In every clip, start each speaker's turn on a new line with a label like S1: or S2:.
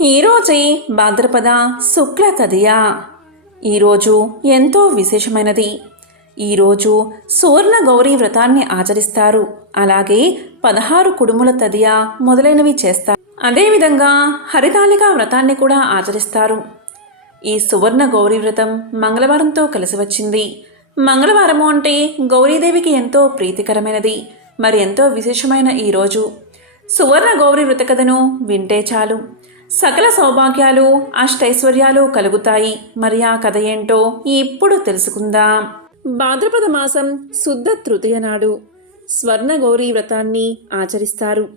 S1: ఈరోజే భాద్రపద శుక్ల తదియ ఈరోజు ఎంతో విశేషమైనది. ఈరోజు సువర్ణ గౌరీ వ్రతాన్ని ఆచరిస్తారు. అలాగే పదహారు కుడుముల తదియ మొదలైనవి చేస్తారు. అదేవిధంగా హరితాళిక వ్రతాన్ని కూడా ఆచరిస్తారు. ఈ సువర్ణ గౌరీ వ్రతం మంగళవారంతో కలిసి వచ్చింది. మంగళవారము అంటే గౌరీదేవికి ఎంతో ప్రీతికరమైనది. మరి ఎంతో విశేషమైన ఈ రోజు. సువర్ణ గౌరీ వ్రత కథను వింటే చాలు. సకల సౌభాగ్యాలు అష్టైశ్వర్యాలు కలుగుతాయి. మరి ఆ కథ ఏంటో ఇప్పుడు తెలుసుకుందాం. భాద్రపద మాసం శుద్ధ తృతీయ నాడు స్వర్ణ గౌరీ వ్రతాన్ని ఆచరిస్తారు.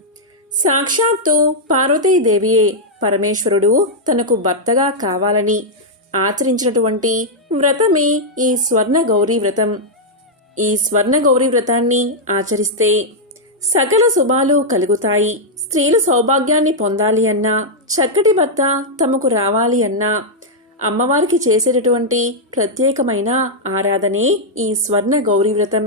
S1: సాక్షాత్తు పార్వతీదేవియే పరమేశ్వరుడు తనకు భర్తగా కావాలని ఆచరించినటువంటి వ్రతమే ఈ స్వర్ణ గౌరీ వ్రతం. ఈ స్వర్ణ గౌరీ వ్రతాన్ని ఆచరిస్తే సకల శుభాలు కలుగుతాయి. స్త్రీలు సౌభాగ్యాన్ని పొందాలి అన్నా చక్కటి భర్త తమకు రావాలి అన్నా అమ్మవారికి చేసేటటువంటి ప్రత్యేకమైన ఆరాధనే ఈ స్వర్ణ గౌరీ వ్రతం.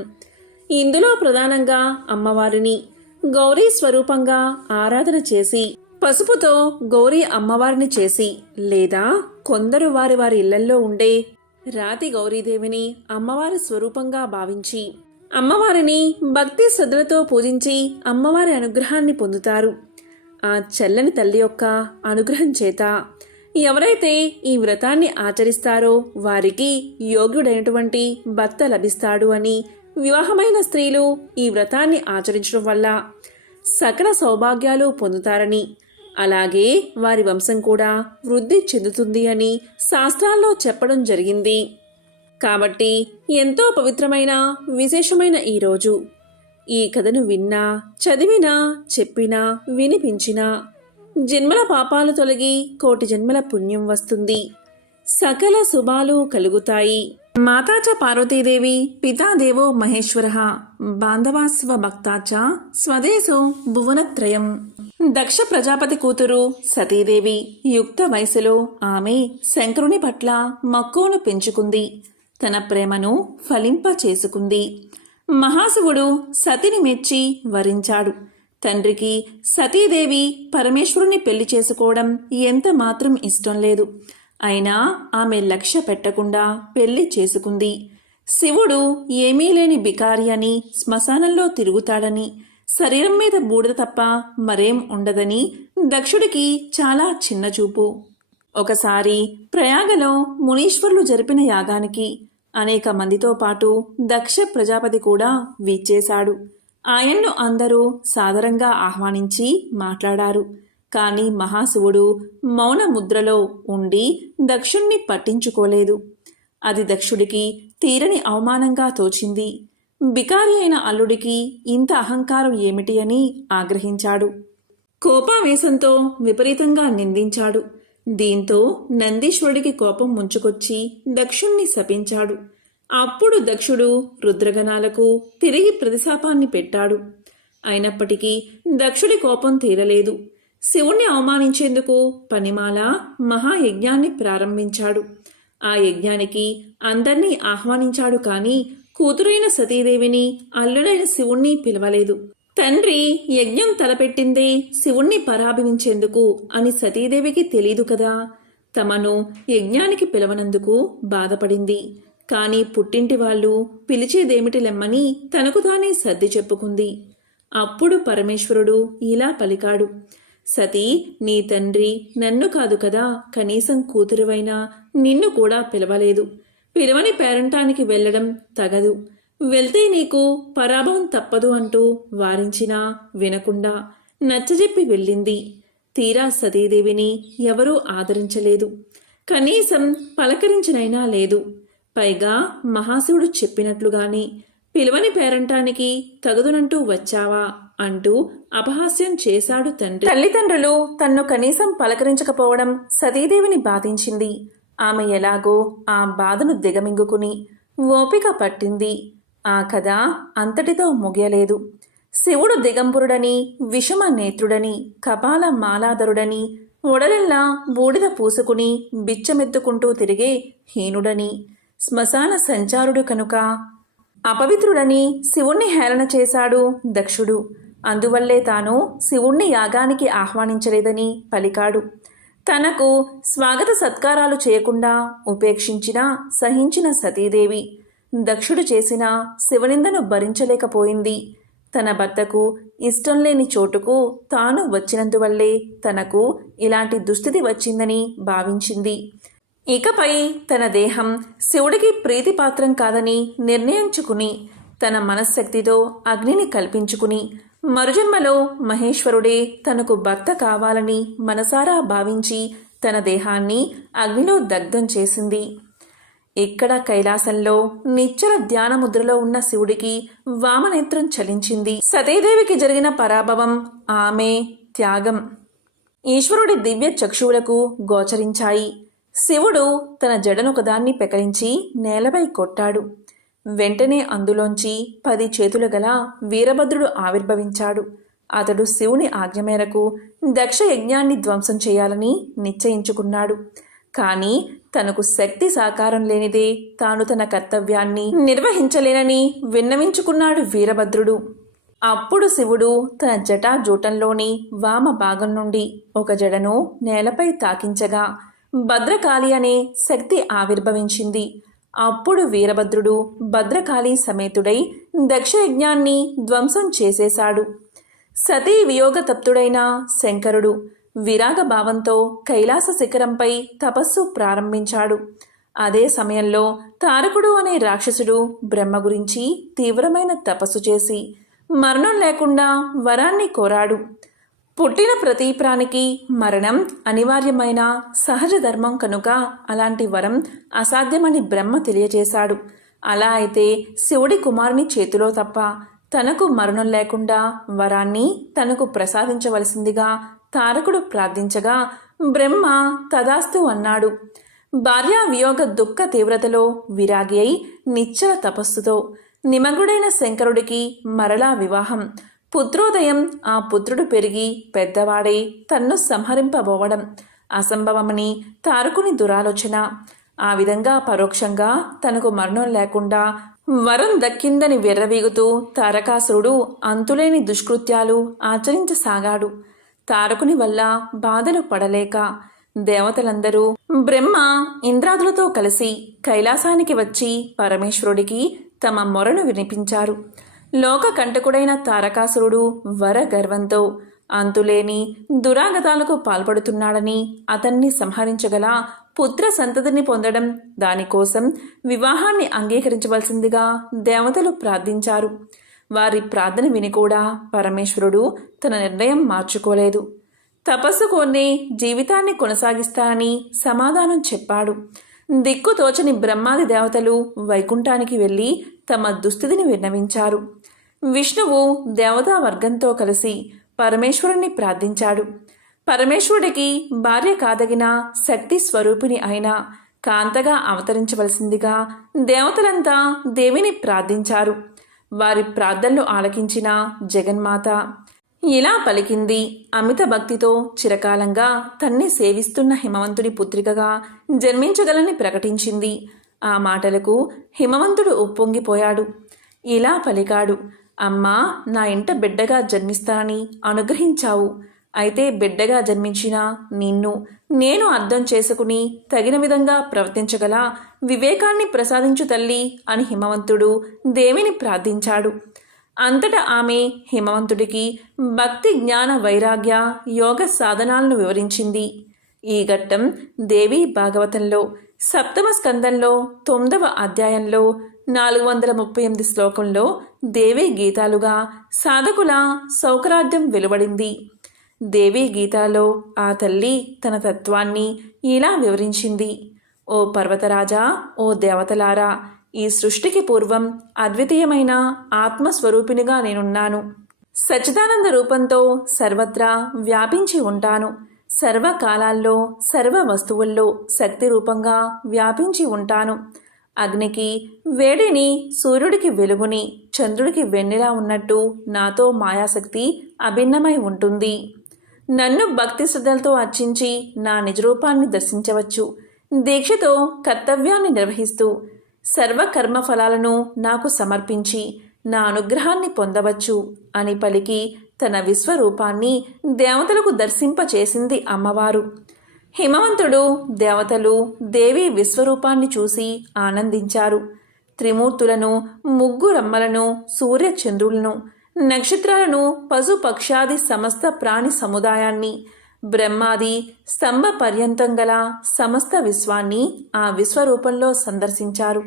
S1: ఇందులో ప్రధానంగా అమ్మవారిని గౌరీ స్వరూపంగా ఆరాధన చేసి పసుపుతో గౌరీ అమ్మవారిని చేసి లేదా కొందరు వారి వారి ఇళ్ళల్లో ఉండే రాతి గౌరీదేవిని అమ్మవారి స్వరూపంగా భావించి అమ్మవారిని భక్తి శ్రద్ధలతో పూజించి అమ్మవారి అనుగ్రహాన్ని పొందుతారు. ఆ చల్లని తల్లి యొక్క అనుగ్రహం చేత ఎవరైతే ఈ వ్రతాన్ని ఆచరిస్తారో వారికి యోగ్యుడైనటువంటి భర్త లభిస్తాడు అని వివాహమైన స్త్రీలు ఈ వ్రతాన్ని ఆచరించడం వల్ల సకల సౌభాగ్యాలు పొందుతారని అలాగే వారి వంశం కూడా వృద్ధి చెందుతుంది అని శాస్త్రాల్లో చెప్పడం జరిగింది. కాబట్టి ఎంతో పవిత్రమైన విశేషమైన ఈరోజు ఈ కథను విన్నా చదివినా చెప్పినా వినిపించినా జన్మల పాపాలు తొలగి కోటి జన్మల పుణ్యం వస్తుంది. సకల శుభాలు కలుగుతాయి. మాతాచ పార్వతీదేవి పితాదేవో మహేశ్వర బాంధవాస్వ భక్తాచ స్వదేశో భువనత్రయం. దక్ష ప్రజాపతి కూతురు సతీదేవి యుక్త వయసులో ఆమె శంకరుని పట్ల మక్కువను పెంచుకుంది. తన ప్రేమను ఫలింప చేసుకుంది మహాశివుడు సతిని మెచ్చి వరించాడు. తండ్రికి సతీదేవి పరమేశ్వరుని పెళ్ళి చేసుకోవడం ఎంత మాత్రం ఇష్టం లేదు. అయినా ఆమె లక్ష్య పెట్టకుండా పెళ్ళి చేసుకుంది. శివుడు ఏమీ లేని బికారి అని శ్మశానంలో తిరుగుతాడని శరీరం మీద బూడిద తప్ప మరేం ఉండదని దక్షుడికి చాలా చిన్న చూపు ఒకసారి ప్రయాగలో మునీశ్వరులు జరిపిన యాగానికి అనేక మందితో పాటు దక్ష ప్రజాపతి కూడా వీచేశాడు ఆయన్ను అందరూ సాదరంగా ఆహ్వానించి మాట్లాడారు. కాని మహాశివుడు మౌన ముద్రలో ఉండి దక్షుణ్ణి పట్టించుకోలేదు. అది దక్షుడికి తీరని అవమానంగా తోచింది. బికారి అయిన అల్లుడికి ఇంత అహంకారం ఏమిటి అని ఆగ్రహించాడు. కోపావేశంతో విపరీతంగా నిందించాడు. దీంతో నందీశ్వరుడికి కోపం ముంచుకొచ్చి దక్షుణ్ణి శపించాడు. అప్పుడు దక్షుడు రుద్రగణాలకు తిరిగి ప్రతిశాపాన్ని పెట్టాడు. అయినప్పటికీ దక్షుడి కోపం తీరలేదు. శివుణ్ణి అవమానించేందుకు పనిమాల మహాయజ్ఞాన్ని ప్రారంభించాడు. ఆ యజ్ఞానికి అందర్నీ ఆహ్వానించాడు కానీ కూతురైన సతీదేవిని అల్లుడైన శివుణ్ణి పిలవలేదు. తండ్రి యజ్ఞం తలపెట్టిందే. శివుణ్ణి పరాభవించేందుకు అని సతీదేవికి తెలీదు కదా. తమను యజ్ఞానికి పిలవనందుకు బాధపడింది. కానీ పుట్టింటి వాళ్ళు పిలిచేదేమిటి లెమ్మని తనకు తానే సర్ది చెప్పుకుంది. అప్పుడు పరమేశ్వరుడు ఇలా పలికాడు. సతీ నీ తండ్రి నన్ను కాదు కదా. కనీసం కూతురువైనా నిన్ను కూడా పిలవలేదు. పిలవని పేరంటానికి వెళ్ళడం తగదు. వెళ్తే నీకు పరాభవం తప్పదు అంటూ వారించినా వినకుండా నచ్చజెప్పి వెళ్ళింది. తీరా సతీదేవిని ఎవరూ ఆదరించలేదు. కనీసం పలకరించినైనా లేదు. పైగా మహాశివుడు చెప్పినట్లుగాని పిలవని పేరంటానికి తగదునంటూ వచ్చావా అంటూ అపహాస్యం చేశాడు తండ్రి. తల్లిదండ్రులు తన్ను కనీసం పలకరించకపోవడం సతీదేవిని బాధించింది. ఆమె ఎలాగో ఆ బాధను దిగమింగుకుని ఓపిక పట్టింది. ఆ కథ అంతటితో ముగియలేదు. శివుడు దిగంబరుడని విషమ నేత్రుడని కపాల మాలాధరుడని ఉడలెల్లా బూడిద పూసుకుని బిచ్చమెత్తుకుంటూ తిరిగే హీనుడని శ్మశాన సంచారుడు కనుక. అపవిత్రుడని శివుణ్ణి హేళన చేశాడు దక్షుడు. అందువల్లే తాను శివుణ్ణి యాగానికి ఆహ్వానించలేదని పలికాడు. తనకు స్వాగత సత్కారాలు చేయకుండా ఉపేక్షించిన సహించిన సతీదేవి. దక్షుడు చేసిన శివనిందను భరించలేకపోయింది. తన భర్తకు ఇష్టం లేని చోటుకు తాను వచ్చినందువల్లే తనకు ఇలాంటి దుస్థితి వచ్చిందని భావించింది. ఇకపై తన దేహం శివుడికి ప్రీతిపాత్రం కాదని నిర్ణయించుకుని తన మనశ్శక్తితో అగ్నిని కల్పించుకుని మరుజన్మలో మహేశ్వరుడే తనకు భర్త కావాలని మనసారా భావించి తన దేహాన్ని అగ్నిలో దగ్ధం చేసింది. ఇక్కడ కైలాసంలో నిచ్చల ధ్యాన ముద్రలో ఉన్న శివుడికి వామనేత్రం చలించింది. సతీదేవికి జరిగిన పరాభవం ఆమె త్యాగం. ఈశ్వరుడి దివ్య చక్షువులకు గోచరించాయి. శివుడు తన జడనొకదాన్ని పెకరించి నేలపై కొట్టాడు. వెంటనే అందులోంచి పది చేతులు గల వీరభద్రుడు ఆవిర్భవించాడు. అతడు శివుని ఆజ్ఞ మేరకు దక్ష యజ్ఞాన్ని ధ్వంసం చేయాలని నిశ్చయించుకున్నాడు. కానీ తనకు శక్తి సాకారం లేనిదే తాను తన కర్తవ్యాన్ని నిర్వహించలేనని విన్నవించుకున్నాడు వీరభద్రుడు. అప్పుడు శివుడు తన జటాజూటంలోని వామ భాగం నుండి ఒక జడను నేలపై తాకించగా భద్రకాళి అనే శక్తి ఆవిర్భవించింది. అప్పుడు వీరభద్రుడు భద్రకాళి సమేతుడై దక్షయజ్ఞాన్ని ధ్వంసం చేసేశాడు. సతీ వియోగతప్తుడైన శంకరుడు విరాగ భావంతో కైలాస శిఖరంపై తపస్సు ప్రారంభించాడు. అదే సమయంలో తారకుడు అనే రాక్షసుడు బ్రహ్మ గురించి తీవ్రమైన తపస్సు చేసి మరణం లేకుండా వరాన్ని కోరాడు. పుట్టిన ప్రతి ప్రాణికి మరణం అనివార్యమైన సహజ ధర్మం కనుక అలాంటి వరం అసాధ్యమని బ్రహ్మ తెలియజేశాడు. అలా అయితే శివుడి కుమారుని చేతిలో తప్ప తనకు మరణం లేకుండా వరాన్ని తనకు ప్రసాదించవలసిందిగా తారకుడు ప్రార్థించగా బ్రహ్మ తదాస్తు అన్నాడు. భార్యా వియోగ దుఃఖ తీవ్రతలో విరాగి అయి నిశ్చల తపస్సుతో నిమగుడైన శంకరుడికి మరలా వివాహం. పుత్రోదయం ఆ పుత్రుడు పెరిగి పెద్దవాడై తన్ను సంహరింపబోవడం అసంభవమని తారకుని దురాలోచన. ఆ విధంగా పరోక్షంగా తనకు మరణం లేకుండా వరం దక్కిందని వెర్రవీగుతూ తారకాసురుడు అంతులేని దుష్కృత్యాలు ఆచరించసాగాడు. తారకుని వల్ల బాధలు పడలేక దేవతలందరూ బ్రహ్మ ఇంద్రాదులతో కలిసి కైలాసానికి వచ్చి పరమేశ్వరుడికి తమ మొరను వినిపించారు. లోక కంటకుడైన తారకాసురుడు వర గర్వంతో అంతులేని దురాగతాలకు పాల్పడుతున్నాడని అతన్ని సంహరించగల పుత్ర సంతతిని పొందడం దానికోసం వివాహాన్ని అంగీకరించవలసిందిగా దేవతలు ప్రార్థించారు. వారి ప్రార్థన విని కూడా పరమేశ్వరుడు తన నిర్ణయం మార్చుకోలేదు. తపస్సు కొన్నే జీవితాన్ని కొనసాగిస్తానని సమాధానం చెప్పాడు. దిక్కు తోచని బ్రహ్మాది దేవతలు వైకుంఠానికి వెళ్ళి తమ దుస్థితిని విన్నవించారు. విష్ణువు దేవతా వర్గంతో కలిసి పరమేశ్వరుణ్ణి ప్రార్థించాడు. పరమేశ్వరుడికి భార్య కాదగిన శక్తి స్వరూపిణి అయిన కాంతగా అవతరించవలసిందిగా దేవతలంతా దేవిని ప్రార్థించారు. వారి ప్రార్థనలు ఆలకించిన జగన్మాత. ఇలా పలికింది అమిత భక్తితో చిరకాలంగా తన్ని సేవిస్తున్న హిమవంతుడి పుత్రికగా జన్మించగలని ప్రకటించింది. ఆ మాటలకు హిమవంతుడు ఉప్పొంగిపోయాడు. ఇలా పలికాడు అమ్మా నా ఇంట బిడ్డగా జన్మిస్తానని అనుగ్రహించావు. అయితే బిడ్డగా జన్మించిన నిన్ను నేను అర్థం చేసుకుని తగిన విధంగా ప్రవర్తించగల వివేకాన్ని ప్రసాదించు తల్లి అని హిమవంతుడు దేవిని ప్రార్థించాడు. అంతటా ఆమె హిమవంతుడికి భక్తి జ్ఞాన వైరాగ్య యోగ సాధనాలను వివరించింది. ఈ ఘట్టం దేవి భాగవతంలో సప్తమ స్కందంలో తొమ్మిదవ అధ్యాయంలో నాలుగు వందల ముప్పై ఎనిమిది శ్లోకంలో దేవి గీతాలుగా సాధకుల సౌకరార్థం వెలువడింది. దేవీ గీతాలో ఆ తల్లి తన తత్వాన్ని ఇలా వివరించింది. ఓ పర్వతరాజా ఓ దేవతలారా ఈ సృష్టికి పూర్వం అద్వితీయమైన ఆత్మస్వరూపినిగా నేనున్నాను. సచ్చిదానంద రూపంతో సర్వత్రా వ్యాపించి ఉంటాను. సర్వకాలాల్లో సర్వ వస్తువుల్లో శక్తి రూపంగా వ్యాపించి ఉంటాను. అగ్నికి వేడిని సూర్యుడికి వెలుగుని చంద్రుడికి వెన్నెలా ఉన్నట్టు నాతో మాయాశక్తి అభిన్నమై ఉంటుంది. నన్ను భక్తి శ్రద్ధలతో అర్చించి నా నిజరూపాన్ని దర్శించవచ్చు. దీక్షతో కర్తవ్యాన్ని నిర్వహిస్తూ సర్వకర్మ ఫలాలను నాకు సమర్పించి నా అనుగ్రహాన్ని పొందవచ్చు అని పలికి తన విశ్వరూపాన్ని దేవతలకు దర్శింపచేసింది అమ్మవారు. హిమవంతుడు దేవతలు దేవి విశ్వరూపాన్ని చూసి ఆనందించారు. త్రిమూర్తులను ముగ్గురమ్మలను సూర్యచంద్రులను నక్షత్రాలను పశుపక్షాది సమస్త ప్రాణి సముదాయాన్ని బ్రహ్మాది స్తంభ పర్యంతం గల సమస్త విశ్వాన్ని ఆ విశ్వరూపంలో సందర్శించారు.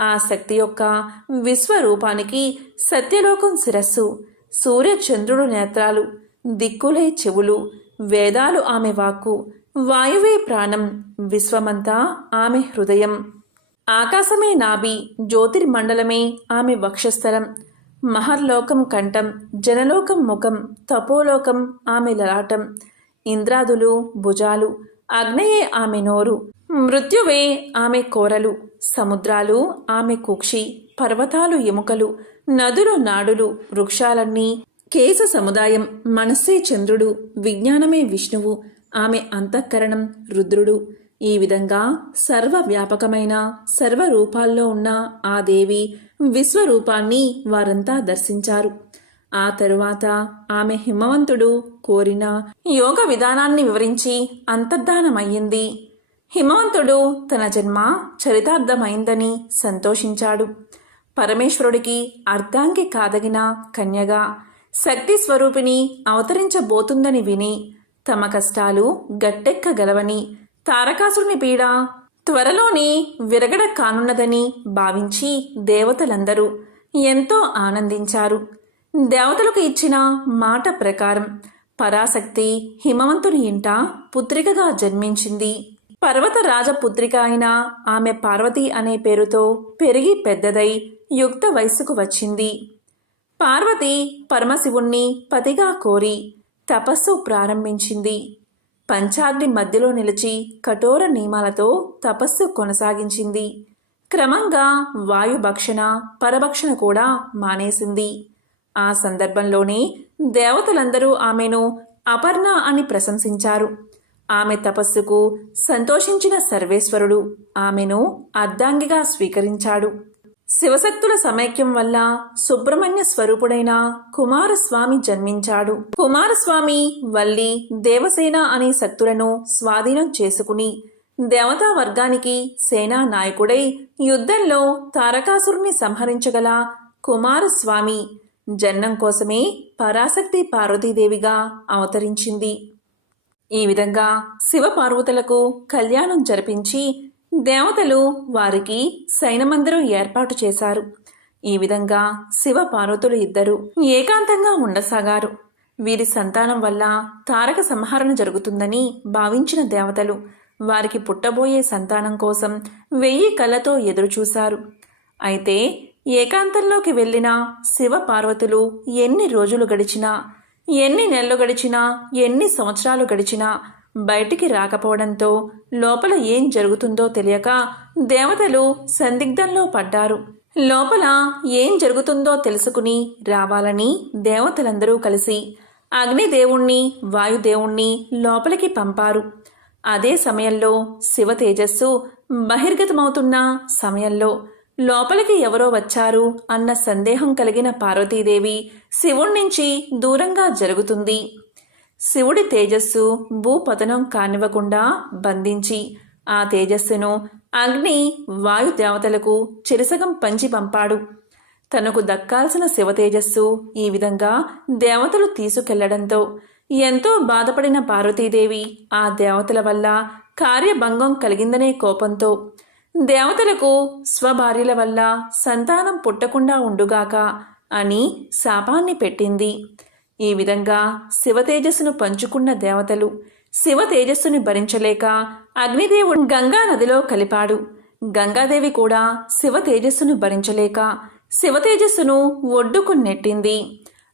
S1: ఆ శక్తి యొక్క విశ్వరూపానికి సత్యలోకం శిరస్సు సూర్యచంద్రుడు నేత్రాలు దిక్కులే చెవులు వేదాలు ఆమె వాక్కు వాయువే ప్రాణం విశ్వమంతా ఆమె హృదయం. ఆకాశమే నాభి జ్యోతిర్మండలమే ఆమె వక్షస్థలం. మహర్లోకం కంఠం జనలోకం ముఖం తపోలోకం ఆమె లలాటం. ఇంద్రాదులు భుజాలు అగ్నయే ఆమె నోరు మృత్యువే ఆమె కోరలు సముద్రాలు ఆమె కుక్షి పర్వతాలు ఎముకలు నదులు నాడులు వృక్షాలన్నీ కేశ సముదాయం మనస్సే చంద్రుడు విజ్ఞానమే విష్ణువు ఆమె అంతఃకరణం రుద్రుడు. ఈ విధంగా సర్వవ్యాపకమైన సర్వరూపాల్లో ఉన్న ఆ దేవి విశ్వరూపాన్ని వారంతా దర్శించారు. ఆ తరువాత ఆమె హిమవంతుడు కోరిన యోగ విధానాన్ని వివరించి అంతర్ధానమయ్యింది. హిమవంతుడు తన జన్మ చరితార్థమైందని సంతోషించాడు. పరమేశ్వరుడికి అర్ధాంగి కాదగిన కన్యగా శక్తి స్వరూపిణి అవతరించబోతుందని విని తమ కష్టాలు గట్టెక్కగలవని తారకాసురుని పీడ త్వరలోనే విరగడ కానున్నదని భావించి దేవతలందరూ ఎంతో ఆనందించారు. దేవతలకు ఇచ్చిన మాట ప్రకారం పరాశక్తి హిమవంతుని ఇంట పుత్రికగా జన్మించింది. పర్వత రాజపుత్రిక అయిన ఆమె పార్వతి అనే పేరుతో పెరిగి పెద్దదై యుక్త వయస్సుకు వచ్చింది. పార్వతి పరమశివుణ్ణి పతిగా కోరి తపస్సు ప్రారంభించింది. పంచాగ్ని మధ్యలో నిలిచి కఠోర నియమాలతో తపస్సు కొనసాగించింది. క్రమంగా వాయుభక్షణ పరభక్షణ కూడా మానేసింది. ఆ సందర్భంలోనే దేవతలందరూ ఆమెను అపర్ణ అని ప్రశంసించారు. ఆమె తపస్సుకు సంతోషించిన సర్వేశ్వరుడు ఆమెను అర్ధాంగిగా స్వీకరించాడు. శివశక్తుల సమైక్యం వల్ల సుబ్రహ్మణ్య స్వరూపుడైన కుమారస్వామి జన్మించాడు. కుమారస్వామి వల్లి దేవసేన అనే శక్తులను స్వాధీనం చేసుకుని దేవతా వర్గానికి సేనా నాయకుడై యుద్ధంలో తారకాసురుని సంహరించగల కుమారస్వామి జన్నం కోసమే పరాశక్తి పార్వతీదేవిగా అవతరించింది. ఈ విధంగా శివపార్వతులకు కళ్యాణం జరిపించి దేవతలు వారికి సైనమందిరం ఏర్పాటు చేశారు. ఈ విధంగా శివ పార్వతులు ఇద్దరు ఏకాంతంగా ఉండసాగారు. వీరి సంతానం వల్ల తారక సంహరణ జరుగుతుందని భావించిన దేవతలు వారికి పుట్టబోయే సంతానం కోసం వెయ్యి కళ్ళతో ఎదురుచూశారు. అయితే ఏకాంతంలోకి వెళ్ళినా శివ పార్వతులు ఎన్ని రోజులు గడిచినా ఎన్ని నెలలు గడిచినా ఎన్ని సంవత్సరాలు గడిచినా బయటికి రాకపోవడంతో లోపల ఏం జరుగుతుందో తెలియక దేవతలు సందిగ్ధంలో పడ్డారు. లోపల ఏం జరుగుతుందో తెలుసుకుని రావాలని దేవతలందరూ కలిసి అగ్నిదేవుణ్ణి వాయుదేవుణ్ణి లోపలికి పంపారు. అదే సమయంలో శివ తేజస్సు బహిర్గతమవుతున్న సమయంలో లోపలికి ఎవరో వచ్చారు అన్న సందేహం కలిగిన పార్వతీదేవి శివుణ్ణించి దూరంగా జరుగుతుంది. శివుడి తేజస్సు భూపతనం కానివ్వకుండా బంధించి ఆ తేజస్సును అగ్ని వాయు దేవతలకు చిరసగం పంచి పంపాడు. తనకు దక్కాల్సిన శివ తేజస్సు ఈ విధంగా దేవతలు తీసుకెళ్ళడంతో ఎంతో బాధపడిన పార్వతీదేవి ఆ దేవతల వల్ల కార్యభంగం కలిగిందనే కోపంతో దేవతలకు స్వభార్యల వల్ల సంతానం పుట్టకుండా ఉండుగాక అని శాపాన్ని పెట్టింది. ఈ విధంగా శివతేజస్సును పంచుకున్న దేవతలు శివ తేజస్సుని భరించలేక అగ్నిదేవుడు గంగా నదిలో కలిపాడు. గంగాదేవి కూడా శివ తేజస్సును భరించలేక శివ తేజస్సును ఒడ్డుకు నెట్టింది.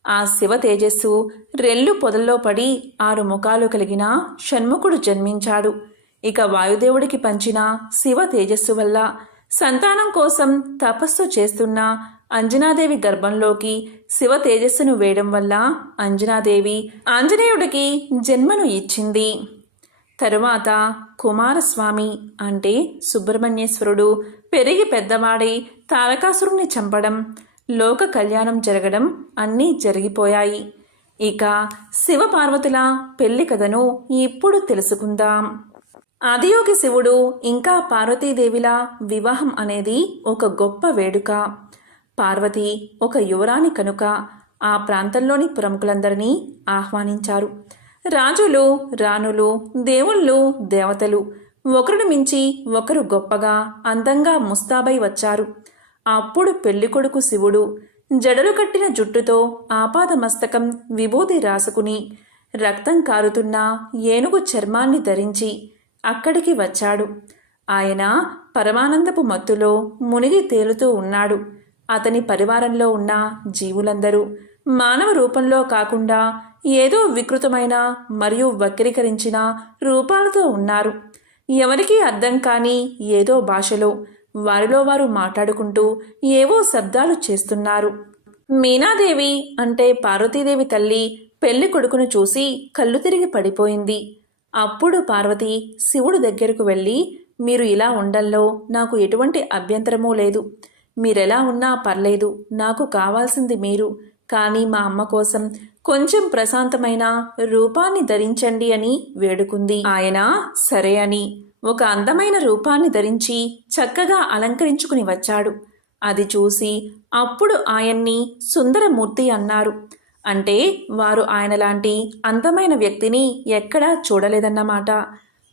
S1: ఆ శివ తేజస్సు రెల్లు పొదల్లో పడి ఆరు ముఖాలు కలిగిన షణ్ముఖుడు జన్మించాడు. ఇక వాయుదేవుడికి పంచిన శివ తేజస్సు వల్ల సంతానం కోసం తపస్సు చేస్తున్న అంజనాదేవి గర్భంలోకి శివ తేజస్సును వేయడం వల్ల అంజనాదేవి ఆంజనేయుడికి జన్మను ఇచ్చింది. తరువాత కుమారస్వామి అంటే సుబ్రహ్మణ్యేశ్వరుడు పెరిగి పెద్దవాడై తారకాసురుణ్ణి చంపడం లోక కళ్యాణం జరగడం అన్నీ జరిగిపోయాయి. ఇక శివపార్వతుల పెళ్ళి కథను ఇప్పుడు తెలుసుకుందాం. ఆదియోగి శివుడు ఇంకా పార్వతీదేవిల వివాహం అనేది ఒక గొప్ప వేడుక. పార్వతి ఒక యువరాణి కనుక ఆ ప్రాంతంలోని ప్రముఖులందరినీ ఆహ్వానించారు. రాజులు రాణులు దేవుళ్ళు దేవతలు ఒకరిని మించి ఒకరు గొప్పగా అందంగా ముస్తాబై వచ్చారు. అప్పుడు పెళ్ళికొడుకు శివుడు జడలు కట్టిన జుట్టుతో ఆపాదమస్తకం విభూతి రాసుకుని రక్తం కారుతున్న ఏనుగు చర్మాన్ని ధరించి అక్కడికి వచ్చాడు. ఆయన పరమానందపు మత్తులో మునిగి తేలుతూ ఉన్నాడు. అతని పరివారంలో ఉన్న జీవులందరూ మానవ రూపంలో కాకుండా ఏదో వికృతమైన మరియు వక్రీకరించిన రూపాలతో ఉన్నారు. ఎవరికీ అర్థం కాని ఏదో భాషలో వారిలో వారు మాట్లాడుకుంటూ ఏవో శబ్దాలు చేస్తున్నారు. మీనాదేవి అంటే పార్వతీదేవి తల్లి పెళ్ళి కొడుకును చూసి కళ్ళు తిరిగి పడిపోయింది. అప్పుడు పార్వతి శివుడు దగ్గరకు వెళ్ళి మీరు ఇలా ఉండంలో నాకు ఎటువంటి అభ్యంతరమూ లేదు. మీరెలా ఉన్నా పర్లేదు నాకు కావాల్సింది మీరు. కానీ మా అమ్మ కోసం కొంచెం ప్రశాంతమైన రూపాన్ని ధరించండి అని వేడుకుంది. ఆయన సరే అని. ఒక అందమైన రూపాన్ని ధరించి చక్కగా అలంకరించుకుని వచ్చాడు. అది చూసి అప్పుడు ఆయన్ని సుందరమూర్తి అన్నారు. అంటే వారు ఆయన లాంటి అందమైన వ్యక్తిని ఎక్కడా చూడలేదన్నమాట.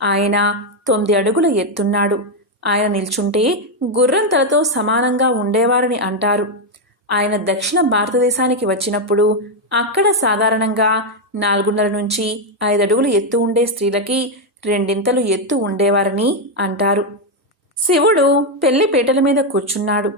S1: ఆయన తొమ్మిది అడుగుల ఎత్తున్నాడు. ఆయన నిల్చుంటే గుర్రం తలతో సమానంగా ఉండేవారని అంటారు. ఆయన దక్షిణ భారతదేశానికి వచ్చినప్పుడు అక్కడ సాధారణంగా నాలుగున్నర నుంచి ఐదు అడుగులు ఎత్తు ఉండే స్త్రీలకి రెండింతలు ఎత్తు ఉండేవారని అంటారు. శివుడు పెళ్ళి పీటల మీద కూర్చున్నాడు.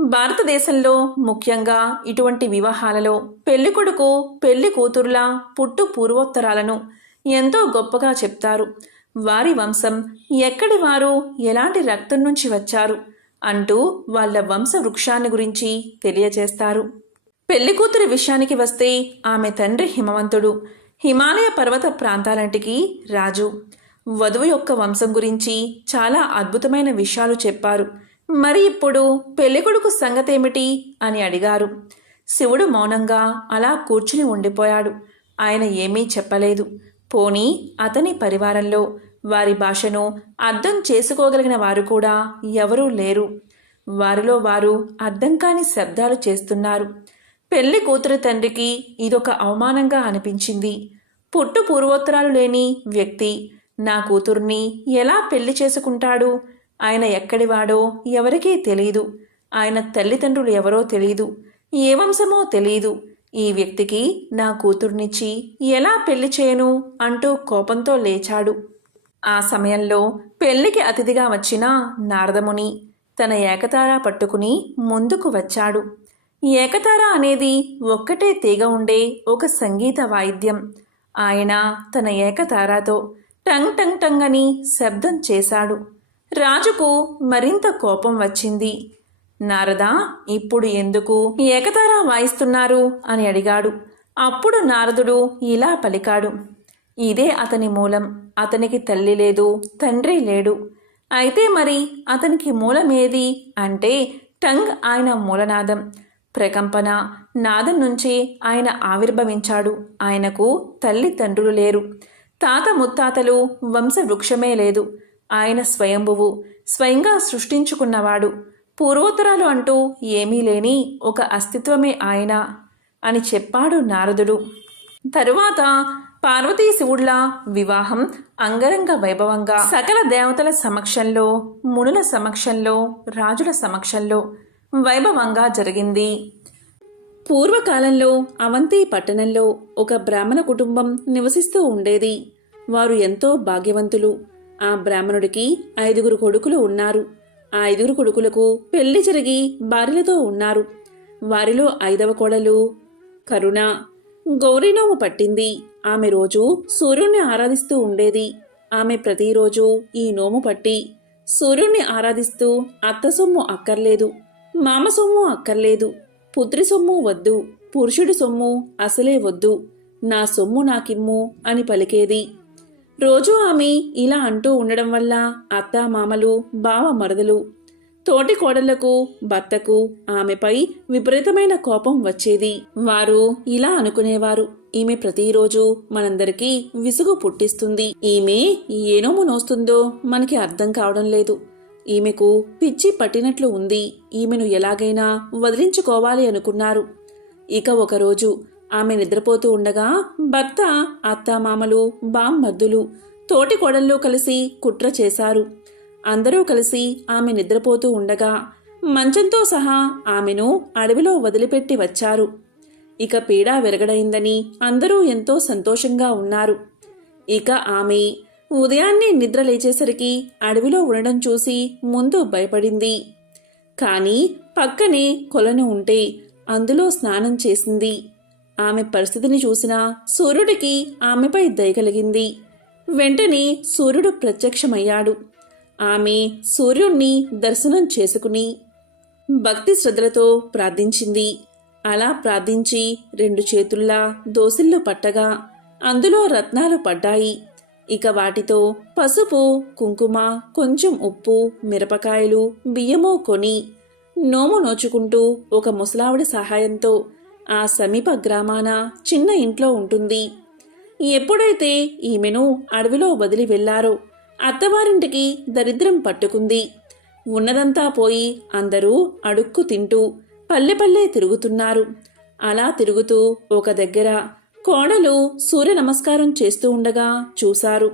S1: భారతదేశంలో ముఖ్యంగా ఇటువంటి వివాహాలలో పెళ్ళికొడుకు పెళ్ళి కూతురుల పుట్టు పూర్వోత్తరాలను ఎంతో గొప్పగా చెప్తారు. వారి వంశం ఎక్కడి వారు ఎలాంటి రక్తం నుంచి వచ్చారు అంటూ వాళ్ళ వంశ వృక్షాన్ని గురించి తెలియజేస్తారు. పెళ్ళికూతురి విషయానికి వస్తే ఆమె తండ్రి హిమవంతుడు. హిమాలయ పర్వత ప్రాంతాలంటికి రాజు. వధువు యొక్క వంశం గురించి చాలా అద్భుతమైన విషయాలు చెప్పారు. మరి ఇప్పుడు పెళ్ళికొడుకు సంగతేమిటి అని అడిగారు. శివుడు మౌనంగా అలా కూర్చుని ఉండిపోయాడు. ఆయన ఏమీ చెప్పలేదు. పోనీ అతని పరివారంలో వారి భాషను అర్థం చేసుకోగలిగిన వారు కూడా ఎవరూ లేరు. వారిలో వారు అర్థం కాని శబ్దాలు చేస్తున్నారు. పెళ్ళి కూతురు తండ్రికి ఇదొక అవమానంగా అనిపించింది. పుట్టు పూర్వోత్తరాలు లేని వ్యక్తి నా కూతుర్ని ఎలా పెళ్ళి చేసుకుంటాడు? ఆయన ఎక్కడివాడో ఎవరికీ తెలియదు ఆయన తల్లిదండ్రులు ఎవరో తెలియదు ఏ వంశమో తెలియదు ఈ వ్యక్తికి నా కూతుర్నిచ్చి ఎలా పెళ్ళి చేయను అంటూ కోపంతో లేచాడు. ఆ సమయంలో పెళ్ళికి అతిథిగా వచ్చిన నారదముని తన ఏకతార పట్టుకుని ముందుకు వచ్చాడు. ఏకతార అనేది ఒక్కటే తీగ ఉండే ఒక సంగీత వాయిద్యం. ఆయన తన ఏకతారాతో టంగ్ టంగ్ టంగ్ అని శబ్దం చేశాడు. రాజుకు మరింత కోపం వచ్చింది. నారదా ఇప్పుడు ఎందుకు ఏకతారా వాయిస్తున్నారు? అని అడిగాడు. అప్పుడు నారదుడు ఇలా పలికాడు. ఇదే అతని మూలం. అతనికి తల్లి లేదు తండ్రి లేడు. అయితే మరి అతనికి మూలమేది అంటే టంగ్ ఆయన మూలనాదం. ప్రకంపన నాదం నుంచి ఆయన ఆవిర్భవించాడు. ఆయనకు తల్లి తండ్రులు లేరు. తాత ముత్తాతలు వంశవృక్షమే లేదు. ఆయన స్వయంభువు. స్వయంగా సృష్టించుకున్నవాడు. పూర్వోత్తరాలు అంటూ ఏమీ లేని ఒక అస్తిత్వమే ఆయన అని చెప్పాడు నారదుడు. తరువాత పార్వతీ శివుడ్ల వివాహం అంగరంగ వైభవంగా సకల దేవతల సమక్షంలో మునుల సమక్షంలో రాజుల సమక్షంలో వైభవంగా జరిగింది. పూర్వకాలంలో అవంతి పట్టణంలో ఒక బ్రాహ్మణ కుటుంబం నివసిస్తూ ఉండేది. వారు ఎంతో భాగ్యవంతులు. ఆ బ్రాహ్మణుడికి ఐదుగురు కొడుకులు ఉన్నారు. ఆ ఐదుగురు కొడుకులకు పెళ్ళి జరిగి భార్యలతో ఉన్నారు. వారిలో ఐదవ కోడలు కరుణ. గౌరీనోము పట్టింది. ఆమె రోజు సూర్యుణ్ణి ఆరాధిస్తూ ఉండేది. ఆమె ప్రతిరోజు ఈ నోము పట్టి సూర్యుణ్ణి ఆరాధిస్తూ అత్త సొమ్ము అక్కర్లేదు మామ సొమ్ము అక్కర్లేదు పుత్రి సొమ్ము వద్దు పురుషుడి సొమ్ము అసలే వద్దు నా సొమ్ము నాకిమ్ము అని పలికేది. రోజూ ఆమె ఇలా అంటూ ఉండడం వల్ల అత్త మామలు బావ మరదలు. తోటి కోడళ్ళకు భర్తకు ఆమెపై విపరీతమైన కోపం వచ్చేది. వారు ఇలా అనుకునేవారు. ఈమె ప్రతిరోజు మనందరికీ విసుగు పుట్టిస్తుంది. ఈమె ఏనోము నోస్తుందో మనకి అర్థం కావడం లేదు. ఈమెకు పిచ్చి పట్టినట్లు ఉంది. ఈమెను ఎలాగైనా వదిలించుకోవాలి అనుకున్నారు. ఇక ఒకరోజు ఆమె నిద్రపోతూ ఉండగా భర్త అత్తామామలు బామ్మద్దులు తోటి కోడళ్ళు కలిసి కుట్ర చేశారు. అందరూ కలిసి ఆమె నిద్రపోతూ ఉండగా మంచంతో సహా ఆమెను అడవిలో వదిలిపెట్టి వచ్చారు. ఇక పీడ విరగడైందని అందరూ ఎంతో సంతోషంగా ఉన్నారు. ఇక ఆమె ఉదయాన్నే నిద్ర లేచేసరికి అడవిలో ఉండడం చూసి ముందు భయపడింది. కానీ పక్కనే కొలను ఉంటే అందులో స్నానం చేసింది. ఆమె పరిస్థితిని చూసిన సూర్యుడికి ఆమెపై దయ కలిగింది. వెంటనే సూర్యుడు ప్రత్యక్షమయ్యాడు. ఆమె సూర్యుణ్ణి దర్శనం చేసుకుని భక్తి శ్రద్ధలతో ప్రార్థించింది. అలా ప్రార్థించి రెండు చేతుల్లా దోసిళ్ళు పట్టగా అందులో రత్నాలు పడ్డాయి. ఇక వాటితో పసుపు కుంకుమ కొంచెం ఉప్పు మిరపకాయలు బియ్యము కొని నోము నోచుకుంటూ ఒక ముసలావిడి సహాయంతో ఆ సమీప గ్రామాన చిన్న ఇంట్లో ఉంటుంది. ఎప్పుడైతే ఈమెను అడవిలో వదిలి వెళ్ళారో అత్తవారింటికి దరిద్రం పట్టుకుంది. ఉన్నదంతా పోయి అందరూ అడుక్కు తింటూ పల్లె పల్లె తిరుగుతున్నారు. అలా తిరుగుతూ ఒక దగ్గర కోడలు సూర్య నమస్కారం చేస్తూ ఉండగా చూశారు.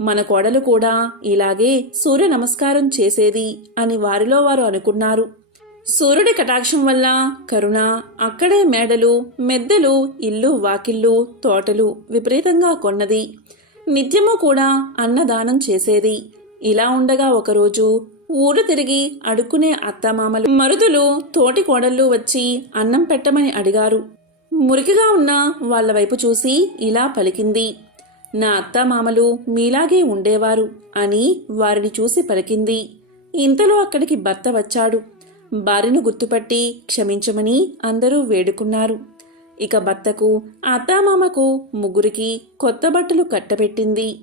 S1: మన కోడలు కూడా ఇలాగే సూర్య నమస్కారం చేసేది అని వారిలో వారు అనుకున్నారు. సూర్యుడి కటాక్షం వల్ల కరుణ అక్కడే మేడలు మెద్దలు ఇల్లు వాకిళ్ళు తోటలు విపరీతంగా కొన్నది. నిత్యము కూడా అన్నదానం చేసేది. ఇలా ఉండగా ఒకరోజు ఊరు తిరిగి అడుక్కునే అత్తమామలు మరుదులు తోటి కోడళ్ళు వచ్చి అన్నం పెట్టమని అడిగారు. మురికిగా ఉన్న వాళ్ళ వైపు చూసి ఇలా పలికింది. నా అత్తమామలు మీలాగే ఉండేవారు అని వారిని చూసి పలికింది. ఇంతలో అక్కడికి భర్త వచ్చాడు. భార్యను గుర్తుపట్టి క్షమించమని అందరూ వేడుకున్నారు. ఇక భర్తకు అత్తామామకు ముగ్గురికి కొత్త బట్టలు కట్టబెట్టింది.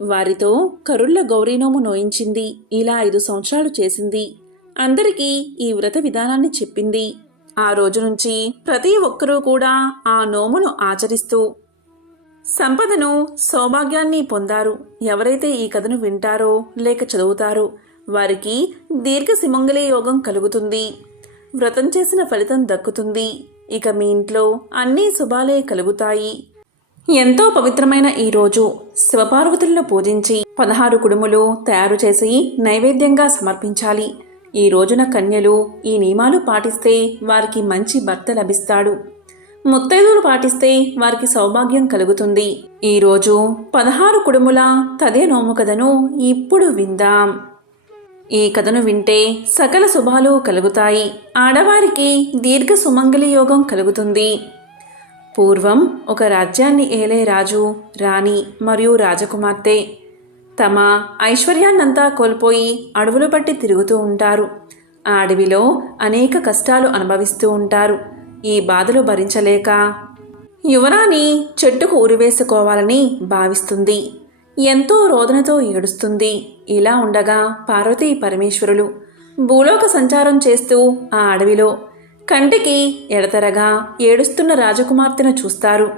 S1: వారితో కరుళ్ళ గౌరీనోము నోయించింది. ఇలా ఐదు సంవత్సరాలు చేసింది. అందరికీ ఈ వ్రత విధానాన్ని చెప్పింది. ఆ రోజు నుంచి ప్రతి ఒక్కరూ కూడా ఆ నోమును ఆచరిస్తూ సంపదను సౌభాగ్యాన్ని పొందారు. ఎవరైతే ఈ కథను వింటారో లేక చదువుతారో వారికి దీర్ఘ సిమంగళి యోగం కలుగుతుంది. వ్రతం చేసిన ఫలితం దక్కుతుంది. ఇక మీ ఇంట్లో అన్ని శుభాలే కలుగుతాయి. ఎంతో పవిత్రమైన ఈ రోజు శివపార్వతులను పూజించి పదహారు కుడుములు తయారు చేసి నైవేద్యంగా సమర్పించాలి. ఈ రోజున కన్యలు ఈ నియమాలు పాటిస్తే వారికి మంచి భర్త లభిస్తాడు. ముత్తైదులు పాటిస్తే వారికి సౌభాగ్యం కలుగుతుంది. ఈ రోజు పదహారు కుడుముల తదే నోము కథను ఇప్పుడు విందాం. ఈ కథను వింటే సకల శుభాలు కలుగుతాయి. ఆడవారికి దీర్ఘ సుమంగళి యోగం కలుగుతుంది. పూర్వం ఒక రాజ్యాన్ని ఏలే రాజు రాణి మరియు రాజకుమార్తె. తమ ఐశ్వర్యాన్నంతా కోల్పోయి అడవులు పట్టి తిరుగుతూ ఉంటారు. ఆ అడవిలో అనేక కష్టాలు అనుభవిస్తూ ఉంటారు. ఈ బాధలు భరించలేక యువరాణి చెట్టుకు ఉరివేసుకోవాలని భావిస్తుంది. ఎంతో రోదనతో ఏడుస్తుంది. ఇలా ఉండగా పార్వతీ పరమేశ్వరులు భూలోక సంచారం చేస్తూ ఆ అడవిలో కంటికి ఎడతెరగా ఏడుస్తున్న రాజకుమార్తెను చూస్తారు.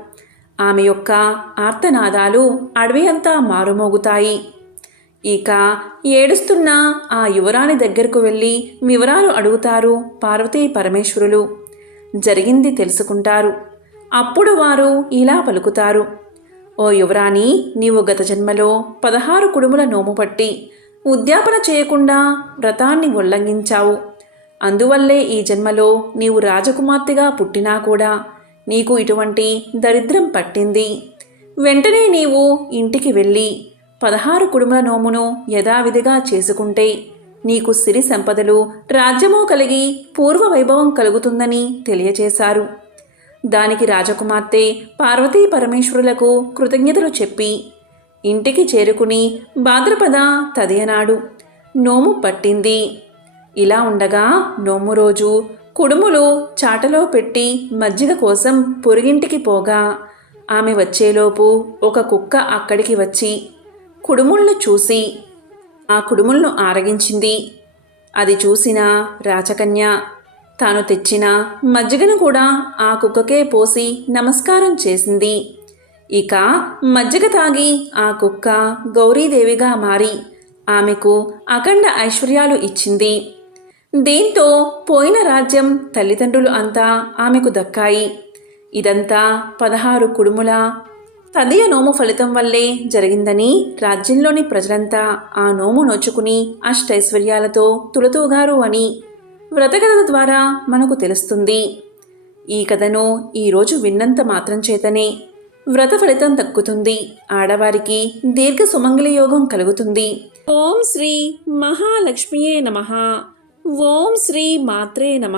S1: ఆమె యొక్క ఆర్తనాదాలు అడవి అంతా మారుమోగుతాయి. ఇక ఏడుస్తున్న ఆ యువరాణి దగ్గరకు వెళ్ళి వివరాలు అడుగుతారు పార్వతీ పరమేశ్వరులు. జరిగింది తెలుసుకుంటారు. అప్పుడు వారు ఇలా పలుకుతారు. ఓ యువరాణి నీవు గత జన్మలో పదహారు కుడుముల నోము పట్టి ఉద్యాపన చేయకుండా వ్రతాన్ని ఉల్లంఘించావు. అందువల్లే ఈ జన్మలో నీవు రాజకుమార్తెగా పుట్టినా కూడా నీకు ఇటువంటి దరిద్రం పట్టింది. వెంటనే నీవు ఇంటికి వెళ్ళి పదహారు కుడుముల నోమును యథావిధిగా చేసుకుంటే నీకు సిరి సంపదలు రాజ్యము కలిగి పూర్వ వైభవం కలుగుతుందని తెలియచేశారు. దానికి రాజకుమార్తె పార్వతీ పరమేశ్వరులకు కృతజ్ఞతలు చెప్పి ఇంటికి చేరుకుని భాద్రపద తదియనాడు నోము పట్టింది. ఇలా ఉండగా నోము రోజు కుడుములు చాటలో పెట్టి మజ్జిగ కోసం పొరుగింటికి పోగా ఆమె వచ్చేలోపు ఒక కుక్క అక్కడికి వచ్చి కుడుములను చూసి ఆ కుడుములను ఆరగించింది. అది చూసిన రాచకన్య తాను తెచ్చిన మజ్జిగను కూడా ఆ కుక్కకే పోసి నమస్కారం చేసింది. ఇక మజ్జిగ తాగి ఆ కుక్క గౌరీదేవిగా మారి ఆమెకు అఖండ ఐశ్వర్యాలు ఇచ్చింది. దీంతో పోయిన రాజ్యం తల్లిదండ్రులు అంతా ఆమెకు దక్కాయి. ఇదంతా పదహారు కుడుముల తదియ నోము ఫలితం వల్లే జరిగిందని రాజ్యంలోని ప్రజలంతా ఆ నోము నోచుకుని అష్టైశ్వర్యాలతో తులతూగారు అని వ్రతకథ ద్వారా మనకు తెలుస్తుంది. ఈ కథను ఈరోజు విన్నంత మాత్రం చేతనే వ్రత ఫలితం దక్కుతుంది. ఆడవారికి దీర్ఘ సుమంగళి యోగం కలుగుతుంది. ఓం శ్రీ మహాలక్ష్మియే నమ. ఓం శ్రీ మాత్రే నమ.